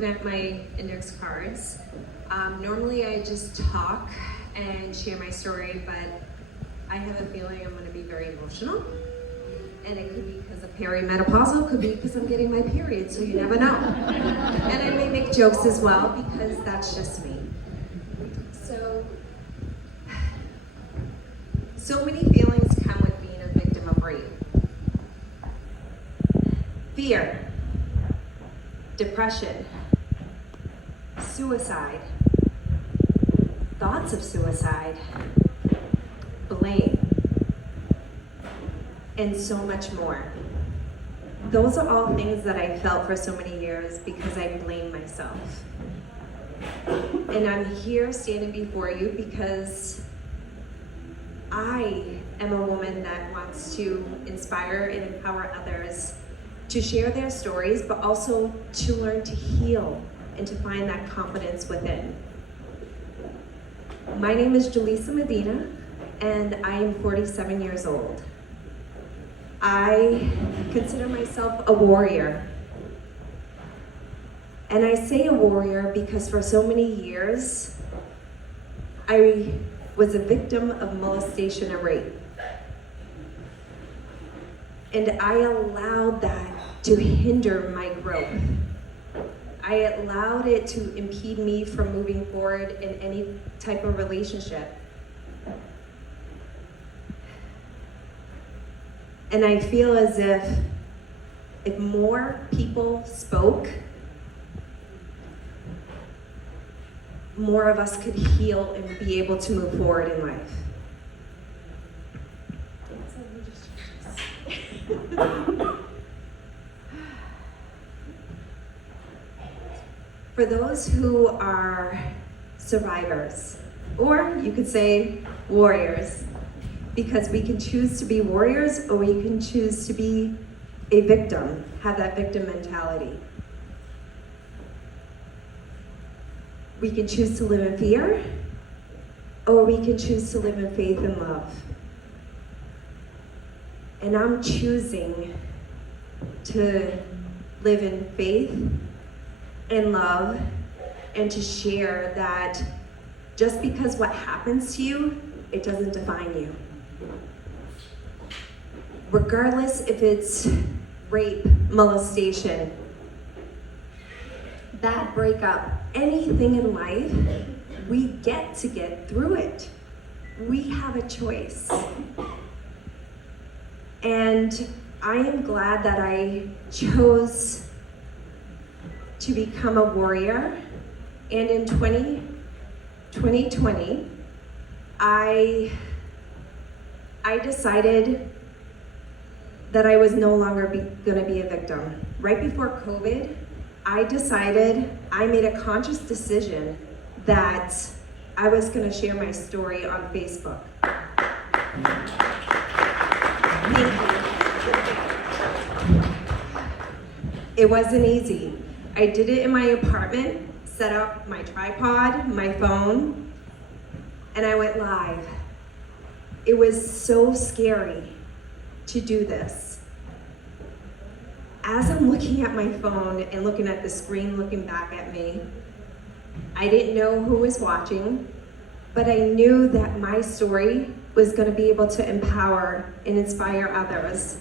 looking at my index cards. Normally I just talk and share my story, but I have a feeling I'm going to be very emotional. And it could be because of perimenopausal, could be because I'm getting my period, so you never know. And I may make jokes as well, because that's just me. So many feelings come with being a victim of rape. Fear, depression, suicide, thoughts of suicide, blame, and so much more. Those are all things that I felt for so many years because I blamed myself. And I'm here standing before you because I am a woman that wants to inspire and empower others to share their stories, but also to learn to heal and to find that confidence within. My name is Julisa Medina, and I am 47 years old. I consider myself a warrior. And I say a warrior because for so many years, I was a victim of molestation and rape. And I allowed that to hinder my growth. I allowed it to impede me from moving forward in any type of relationship. And I feel as if more people spoke, more of us could heal and be able to move forward in life. For those who are survivors, or you could say warriors, because we can choose to be warriors or we can choose to be a victim, have that victim mentality. We can choose to live in fear, or we can choose to live in faith and love. And I'm choosing to live in faith and love, and to share that just because what happens to you, it doesn't define you. Regardless if it's rape, molestation, bad breakup, anything in life, we get to get through it. We have a choice. And I am glad that I chose to become a warrior. And in 2020, I decided that I was no longer gonna be a victim. Right before COVID, I made a conscious decision that I was gonna share my story on Facebook. Thank you. It wasn't easy. I did it in my apartment, set up my tripod, my phone, and I went live. It was so scary to do this. As I'm looking at my phone and looking at the screen looking back at me, I didn't know who was watching, but I knew that my story was going to be able to empower and inspire others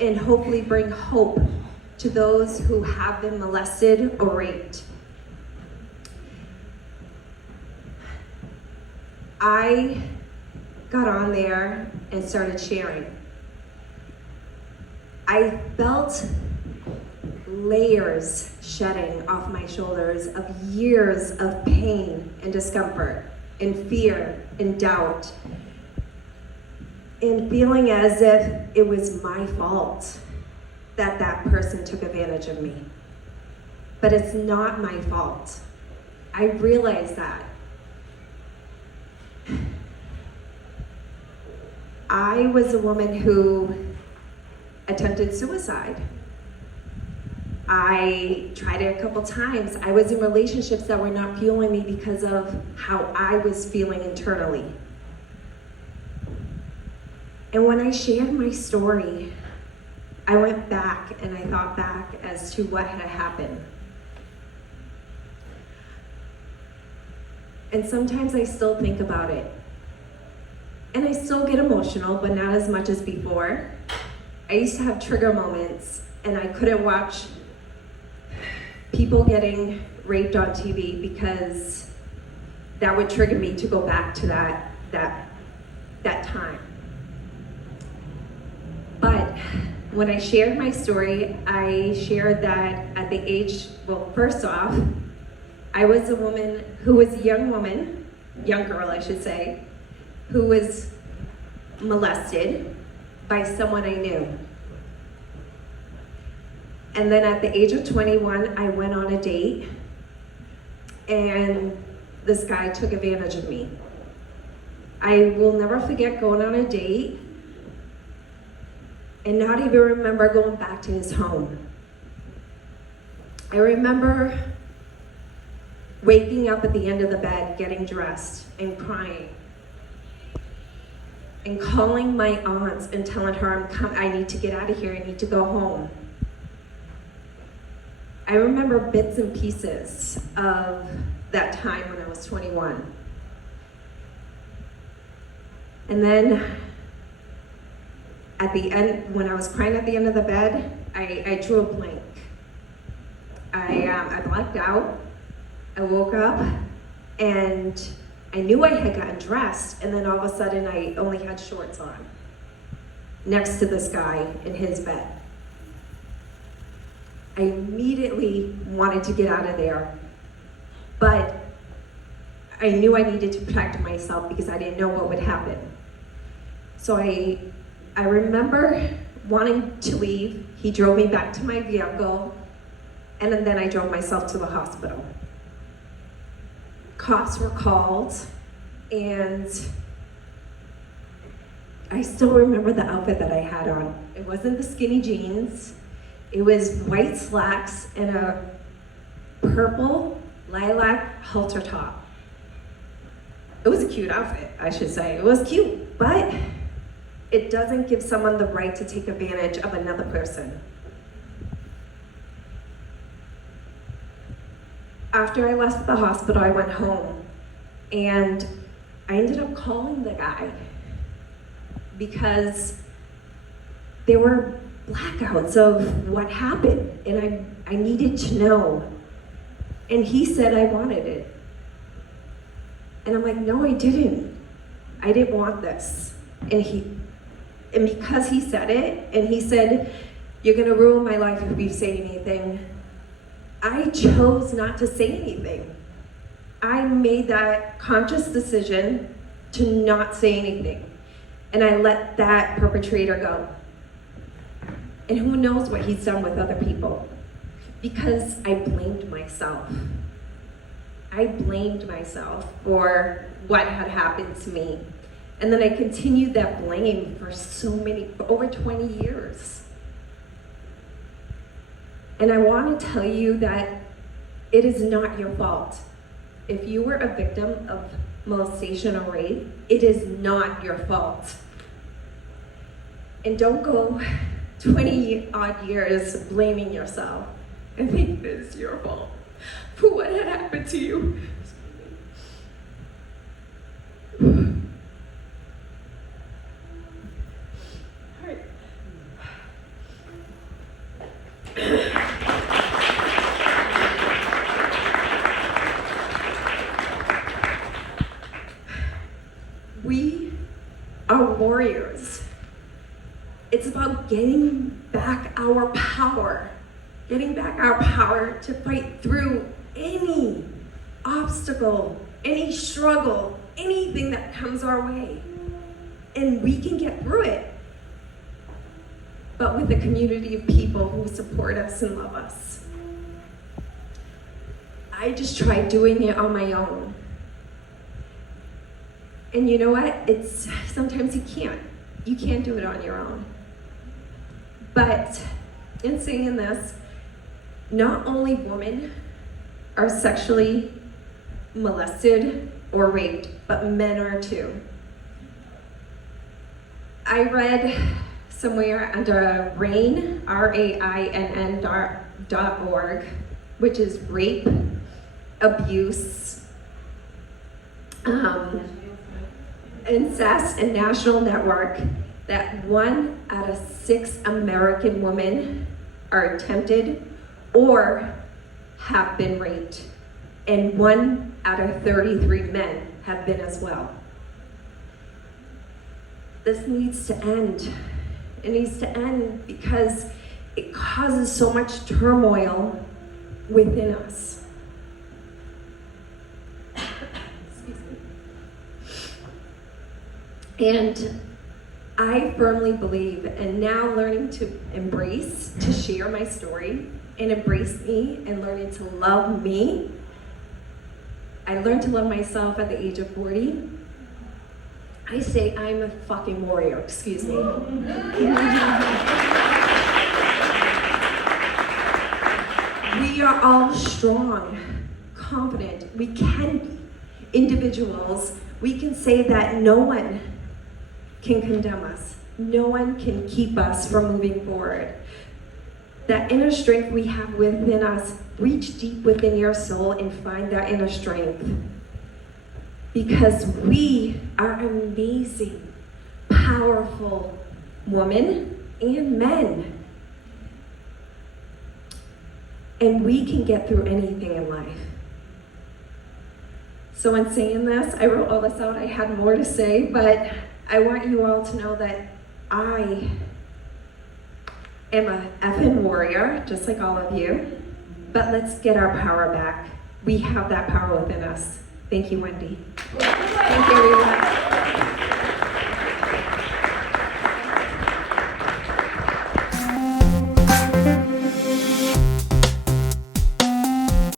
and hopefully bring hope to those who have been molested or raped. I got on there and started sharing. I felt layers shedding off my shoulders of years of pain and discomfort and fear and doubt, and feeling as if it was my fault that that person took advantage of me. But it's not my fault. I realize that. I was a woman who attempted suicide. I tried it a couple times. I was in relationships that were not fueling me because of how I was feeling internally. And when I shared my story, I went back and I thought back as to what had happened. And sometimes I still think about it. And I still get emotional, but not as much as before. I used to have trigger moments, and I couldn't watch people getting raped on TV because that would trigger me to go back to that time. But when I shared my story, I shared that at the age, well, first off, I was a woman who was a young girl, I should say, who was molested by someone I knew. And then at the age of 21, I went on a date, and this guy took advantage of me. I will never forget going on a date and not even remember going back to his home. I remember waking up at the end of the bed, getting dressed and crying, and calling my aunt and telling her, I need to get out of here, I need to go home. I remember bits and pieces of that time when I was 21. And then at the end, when I was crying at the end of the bed, I drew a blank. I blacked out. I woke up and I knew I had gotten dressed, and then all of a sudden I only had shorts on next to this guy in his bed. I immediately wanted to get out of there, but I knew I needed to protect myself because I didn't know what would happen. So I remember wanting to leave. He drove me back to my vehicle, and then I drove myself to the hospital. Cops were called, and I still remember the outfit that I had on. It wasn't the skinny jeans. It was white slacks and a purple lilac halter top. It was a cute outfit, I should say. It was cute, but it doesn't give someone the right to take advantage of another person. After I left the hospital, I went home, and I ended up calling the guy because there were blackouts of what happened, and I needed to know. And he said I wanted it. And I'm like, no, I didn't. I didn't want this. And because he said it, and he said, you're gonna ruin my life if you say anything, I chose not to say anything. I made that conscious decision to not say anything. And I let that perpetrator go. And who knows what he's done with other people. Because I blamed myself. I blamed myself for what had happened to me. And then I continued that blame for over 20 years. And I want to tell you that it is not your fault. If you were a victim of molestation or rape, it is not your fault. And don't go 20 odd years blaming yourself and think this is your fault for what had happened to you. All right. We are warriors. It's about getting back our power to fight through any obstacle, any struggle, anything that comes our way. And we can get through it, but with a community of people who support us and love us. I just tried doing it on my own. And you know what? Sometimes you can't do it on your own. But in saying this, not only women are sexually molested or raped, but men are too. I read somewhere under RAINN, RAINN.org, which is rape, abuse, incest and national network that 1 out of 6 American women are attempted or have been raped, and 1 out of 33 men have been as well. This needs to end. It needs to end because it causes so much turmoil within us. Excuse me. And I firmly believe, and now learning to embrace, to share my story, and embrace me, and learning to love me. I learned to love myself at the age of 40. I say I'm a fucking warrior, excuse me. We are all strong, confident, we can be individuals. We can say that no one can condemn us. No one can keep us from moving forward. That inner strength we have within us, reach deep within your soul and find that inner strength. Because we are amazing, powerful women and men. And we can get through anything in life. So in saying this, I wrote all this out. I had more to say, but I want you all to know that I am a effing warrior, just like all of you. But let's get our power back. We have that power within us. Thank you, Wendy.